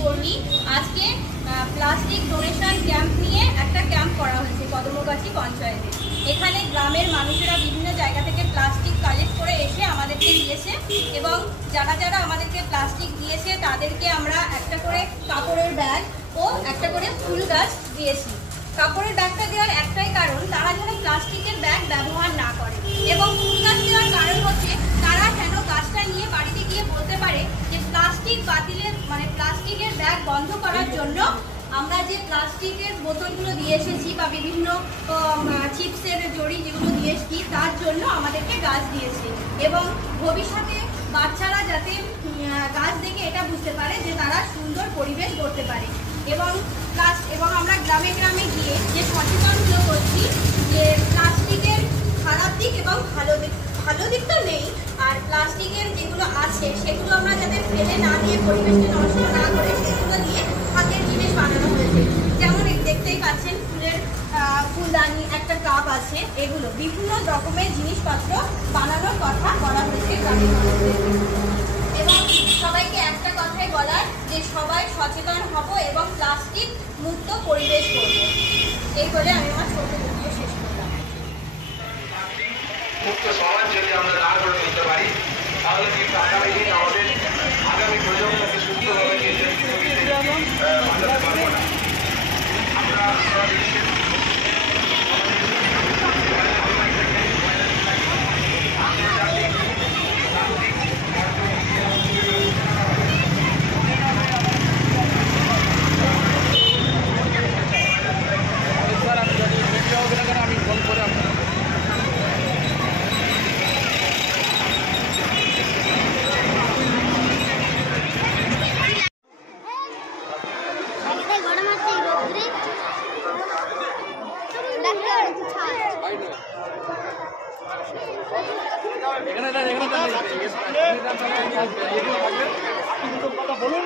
কর্মী আজকে plastic donation camp নিয়ে একটা ক্যাম্প করা হয়েছে কদমগাছি পঞ্চায়েতে। এখানে গ্রামের মানুষেরা বিভিন্ন জায়গা থেকে প্লাস্টিক কালেক্ট করে এসে আমাদেরকে দিয়েছে এবং যারা যারা আমাদেরকে প্লাস্টিক দিয়েছে তাদেরকে আমরা একটা করে কাপড়ের ব্যাগ ও একটা করে ফুল গাছ দিয়েছি। কাপড়ের ব্যাগটা দেওয়ার একটাই কারণ, তারা যেন প্লাস্টিকের ব্যাগ ব্যবহার না করে, এবং ফুল গাছ দেওয়ার কারণ হচ্ছে তারা যেন গাছটা নিয়ে বাড়িতে গিয়ে বলতে পারে যে প্লাস্টিক বাতিলের প্লাস্টিকের ব্যাগ বন্ধ করার জন্য আমরা যে প্লাস্টিকের বোতলগুলো দিয়ে এসেছি বা বিভিন্ন চিপসের জড়ি যেগুলো দিয়ে এসেছি তার জন্য আমাদেরকে গাছ দিয়েছে। এবং ভবিষ্যতে বাচ্চারা যাতে গাছ দেখে এটা বুঝতে পারে যে তারা সুন্দর পরিবেশ গড়তে পারে। এবং আমরা গ্রামে গ্রামে গিয়ে যে সচেতনগুলো করছি যে প্লাস্টিকের খারাপ দিক এবং ভালো দিক তো নেই, আর প্লাস্টিকের যেগুলো আছে সেগুলো আমরা যাতে ফেলে না দিয়ে পরিবেশকে নষ্ট না করে সেগুলো দিয়ে হাতের জিনিস বানানো হয়েছে। যেমন দেখতেই পাচ্ছেন ফুলদানি, একটা কাপ আছে, এগুলো বিভিন্ন রকমের জিনিসপত্র বানানোর কথা বলা হয়েছে গ্রামের মানুষদের। এবং সবাইকে একটা কথাই বলার যে সবাই সচেতন হব এবং প্লাস্টিক মুক্ত পরিবেশ করব, এই বলে আমি আমার ছোট ভিডিও শেষ করলাম। মুক্ত সমাজ যদি আমরা না করে নিতে পারি তাহলে কিন্তু আগামী দিন আমাদের আগামী প্রজন্মকে সুস্থভাবে বাঁচাতে পারবো না। আমরা আমি ফোন করে বলুন।